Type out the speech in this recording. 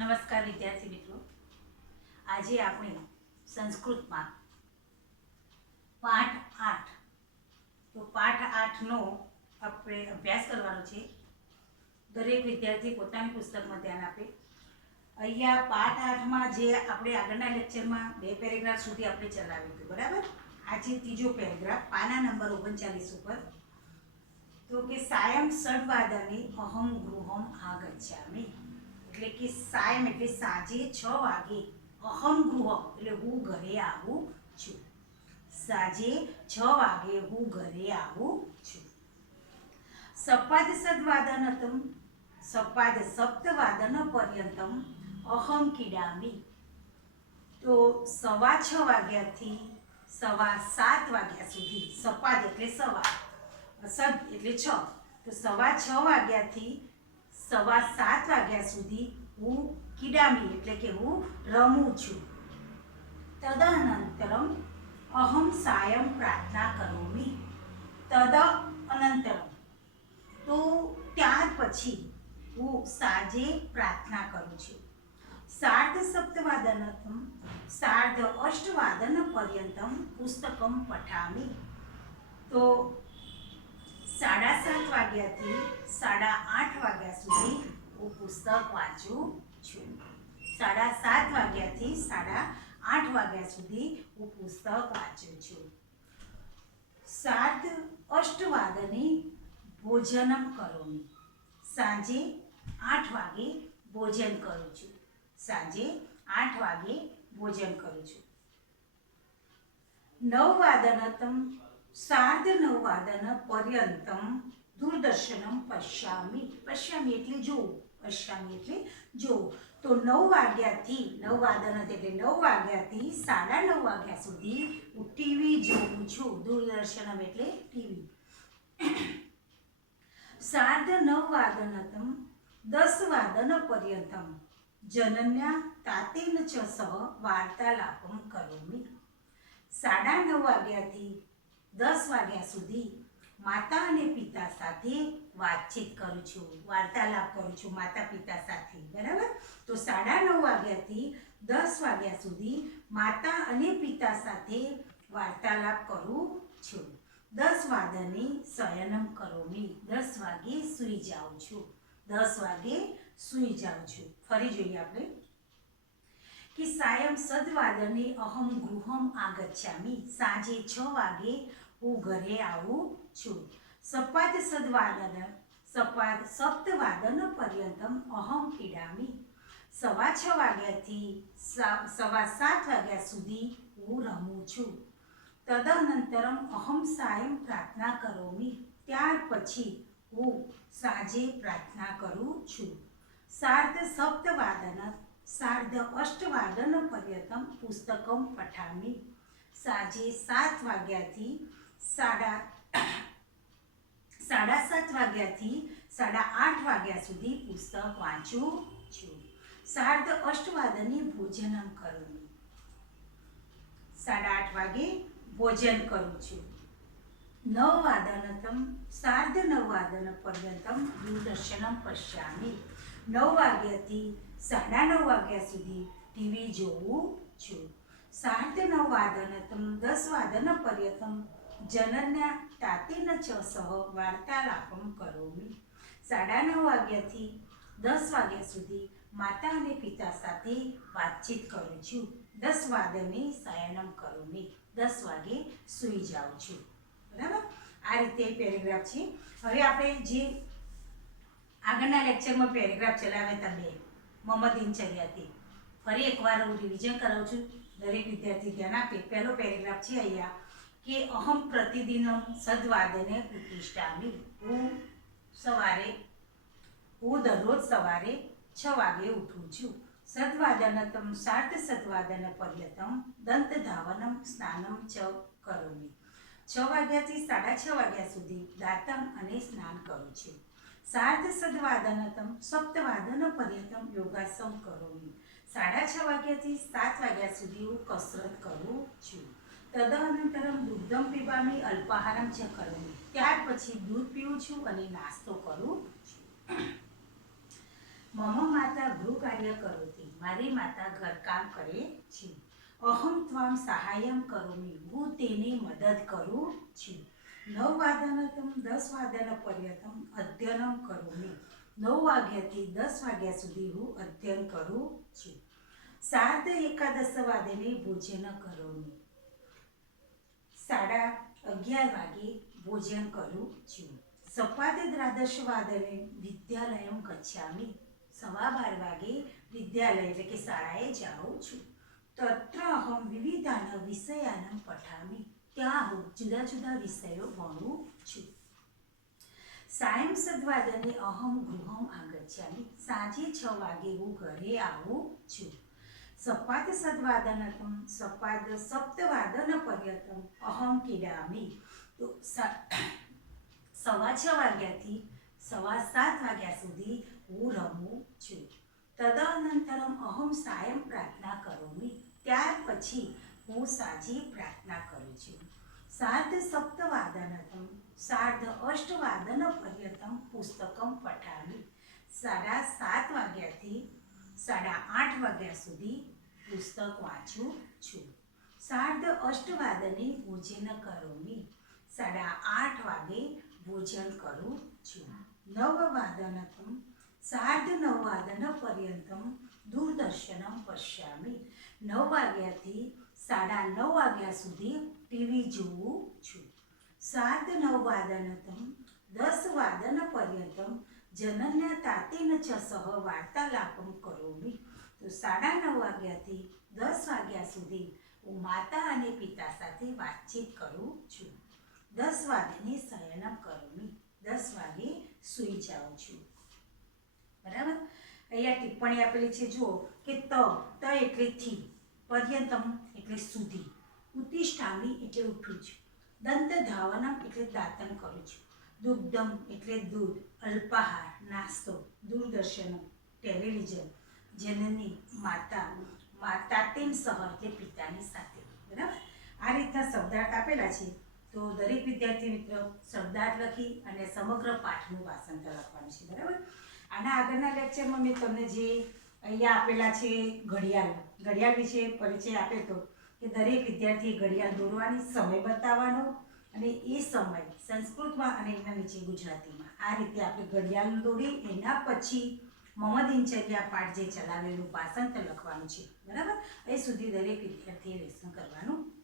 નમસ્કાર વિદ્યાર્થી મિત્રો. આજે આપણે સંસ્કૃતમાં પાઠ આઠ. તો પાઠ આઠનો આપણે અભ્યાસ કરવાનો છે. દરેક વિદ્યાર્થી પોતાની પુસ્તકમાં ધ્યાન આપે. અહીંયા પાઠ આઠમાં જે આપણે આગળના લેક્ચરમાં બે પેરેગ્રાફ સુધી આપણે ચલાવ્યું હતું, બરાબર? આજે ત્રીજો પેરેગ્રાફ, પાના નંબર ઓગણચાલીસ ઉપર. તો કે સાયમ સડવાદાની અહમ ગૃહમ આગચ્છામિ. એટલે કે સાયમ એટલે સાંજે છ વાગે અહમ ગૃહ, એટલે હું ઘરે આવું છું. સાંજે છ વાગે હું ઘરે આવું છું. સપાદ સદવાદનતમ, સપાદ સપ્તવાદન પર્યંતમ અહમ કિડામી તો સવા છ વાગ્યાથી સવા સાત વાગ્યા સુધી સપાદ એટલે સવા સદ એટલે છ. તો સવા છ વાગ્યાથી સવા સાત વાગ્યા સુધી હું કિડામી એટલે કે હું રમું છું. તદનંતરમ અહમ સાયમ પ્રાર્થના કરોમી. તદ અનંતરમ. તો ત્યાર પછી હું સાંજે પ્રાર્થના કરું છું. સાર્ધ સપ્તવાદનતમ, સાર્ધ અષ્ટવાદન પર્યંતમ પુસ્તકમ પઠામી. તો સાડા સાત વાગ્યાથી સાડા આઠ સુધી હું પુસ્તક વાંચું છું. સાડા સાત વાગ્યાથી સાડા આઠ વાગ્યા સુધી હું પુસ્તક વાંચું છું. સાત અષ્ટવાદને ભોજનમ કરોમી સાંજે આઠ વાગે ભોજન કરું છું. સાંજે આઠ વાગે ભોજન કરું છું. નવવાદનતમ સાર્ધ નવવાદન પર્યંતમ દૂરદર્શનમ પશ્યામી. પશ્યામી એટલે જોવું પશ્યામી એટલે જોવું તો નવ વાગ્યાથી, નવ વાદન એટલે નવ વાગ્યાથી સાડા નવ વાગ્યા સુધી હું ટીવી જોઉં છું. દૂરદર્શનમ એટલે ટીવી સાર્ધ નવ વાદનતમ, દસ વાદન પર્યંતમ. જનન્યા તાતેન ચ સહ વાર્તાલાપમ કરોમી. સાડા નવ વાગ્યાથી દસ વાગ્યા સુધી માતા અને પિતા સાથે વાતચીત કરું છું, વાર્તાલાપ કરું છું માતા પિતા સાથે, બરાબર? તો સાડા નવ વાગ્યાથી દસ વાગ્યા સુધી માતા અને પિતા સાથે વાર્તાલાપ કરું છું. દસ વાદને શયનમ કરોમી દસ વાગે સૂઈ જાઉં છું. દસ વાગે સૂઈ જાઉં છું. ફરી જોઈએ આપણે. કે સાયમ સદવાદને અહમ ગૃહમ આગચ્છામી. સાંજે છ વાગે હું ઘરે આવું છું સપાદ સદવાદન સપાદ સપ્તવાદન પર્યંતમ અહમ ક્રીડામી સવા છ વાગ્યાથી સવા સાત વાગ્યા સુધી હું રમું છું તદનંતરમ અહમ સાયમ પ્રાર્થના કરોમી ત્યાર પછી હું સાંજે પ્રાર્થના કરું છું સાર્ધ સપ્તવાદન સાર્ધ અષ્ટવાદન પર્યંતમ પુસ્તકમ પઠામી સાંજે સાત વાગ્યાથી સાડા સાડા સાત વાગ્યાથી સાડા આઠ વાગ્યા સુધી પુસ્તક વાંચું છું. સાર્ધ અષ્ટવાદને ભોજનમ કરું સાડા આઠ વાગે ભોજન કરું છું. નવ વાદનતમ સાર્ધ નવ વાદન પર્યંતમ દૂરદર્શનમ પશ્યામી. નવ વાગ્યાથી સાડા નવ વાગ્યા સુધી ટીવી જોઉં છું. સાર્ધ નવ વાદનતમ દસ વાદન પર્યંતમ જનન્યા તાતેન છ સહ વાર્તાલાપમ કરોમી. સાડા નવ વાગ્યાથી દસ વાગ્યા સુધી માતા અને પિતા સાથે વાતચીત કરું છું. દસ વાદને કરું કરોમી. દસ વાગે સૂઈ જાઉં છું. બરાબર? આ રીતે પેરેગ્રાફ છે. હવે આપણે જે આગળના લેક્ચરમાં પેરેગ્રાફ ચલાવ્યા હતા બે, મોહમ્મદ ઇનચર્યાથી ફરી એકવાર હું રિવિઝન કરાવું છું. દરેક વિદ્યાર્થી ધ્યાન આપે. પહેલો પેરેગ્રાફ છે અહીંયા. કે અહમ પ્રતિદિનમ સદવાદને ઉતિષ્ઠામી હું સવારે, હું દરરોજ સવારે છ વાગે ઉઠું છું. સદવાદનતમ સાર્થ સદવાદન પર્યતમ દંત ધાવનમ સ્નાનમ ચ કરોમી. છ વાગ્યાથી સાડા છ વાગ્યા સુધી દાંતમ અને સ્નાન કરું છું. સાર્ધ સદવાદનતમ સપ્તવાદન પર્યતમ યોગાસન કરોમી. સાડા છ વાગ્યાથી સાત વાગ્યા સુધી હું કસરત કરું છું. તદનંતરમ દુગ્ધમ પીવામી અલ્પાહારમ છે કરોમી ત્યાર પછી દૂધ પીવું છું અને નાસ્તો કરું છું. મમ માતા ગૃહ કાર્ય કરોતી. મારી માતા ઘરકામ કરે છે. અહમ ત્વામ સહાયમ કરોમી. હું તેની મદદ કરું છું. નવ વાદનતમ દસ વાદન પર્યતમ અધ્યયનમ કરોમી. નવ વાગ્યાથી દસ વાગ્યા સુધી હું અધ્યયન કરું છું. સાર્ધ એકાદશ વાદને ભોજન કરોમી. સાડા અગિયાર વાગે ભોજન કરું છું. સપાદે દ્વાદશ વાદને વિદ્યાલયમ ગચ્છામી. સવા બાર વાગે વિદ્યાલય એટલે કે શાળાએ જાઉં છું. તત્ર અહમ વિવિધાન વિષયાન પઠામી. ત્યાં હું જુદા જુદા વિષયો ભણું છું. સાયમ સદવાદને અહમ ગૃહમ આગચ્છામી. સાંજે છ વાગે હું ઘરે આવું છું. સપાદ સદવાદનતમ સપાદ સપ્તવાદન પર્યતમ અહમ કિડામી તો સવા છ વાગ્યાથી સવા સાત વાગ્યા સુધી હું રમું છું. તદનંતરમ અહમ સાયમ પ્રાર્થના કરોમી. ત્યાર પછી હું સાંજે પ્રાર્થના કરું છું. સાર્ધ સપ્તવાદનતમ સાર્ધ અષ્ટવાદન પર્યતમ પુસ્તકમ પઠામી. સાડા સાત વાગ્યાથી સાડા આઠ વાગ્યા સુધી પુસ્તક વાંચું છું. સાર્ધ અષ્ટવાદને ભોજન કરોમી સાડા આઠ વાગે ભોજન કરું છું. નવવાદનતમ સાર્ધ નવવાદન પર્યંતમ દૂરદર્શનમ પશ્યામી. નવ વાગ્યાથી સાડા નવ વાગ્યા સુધી ટીવી જોઉં છું. સાર્ધ નવવાદનતમ દસ વાદન પર્યંતમ જનન્ય તાતેન ચ સહ વાર્તાલાપમ કરોમી તો સાડા નવ વાગ્યાથી દસ વાગ્યા સુધી હું માતા અને પિતા સાથે વાતચીત કરું છું. દસ વાગ્યાની શયનમ કરોમી દસ વાગે સૂઈ જાઉં છું. બરાબર? અહીંયા ટિપ્પણી આપેલી છે, જુઓ, કે ત ત એટલે થી, પર્યંતમ એટલે સુધી, ઉત્તિષ્ઠામી એટલે ઉઠું છું દંત ધાવનમ એટલે દાંતન કરું છું. દુગ્ધમ એટલે દૂધ, અલ્પાહાર, નાસ્તો દૂરદર્શન ટેલિવિઝન, જનની માતા માતા તેમ સહ એટલે પિતાની સાથે. બરાબર? આ રીતના શબ્દાર્થ આપેલા છે. તો દરેક વિદ્યાર્થી મિત્ર શબ્દાર્થ લખી અને સમગ્ર પાઠનું ભાષાંતર લખવાનું છે. બરાબર? આના આગળના લેક્ચરમાં મેં તમને જે અહીંયા આપેલા છે ઘડિયાળ ઘડિયાળ વિશે પરિચય આપ્યો હતો કે દરેક વિદ્યાર્થીએ ઘડિયાળ દોરવાની સમય બતાવવાનો અને એ સમય સંસ્કૃતમાં અને એના નીચે ગુજરાતીમાં. આ રીતે આપણે ઘડિયાળ દોરી, એના પછી મમદિનચર્યા પાઠ જે ચલાવેલું ભાષાંતર લખવાનું છે. બરાબર? એ સુધી દરેક વિદ્યાર્થીએ લેસન કરવાનું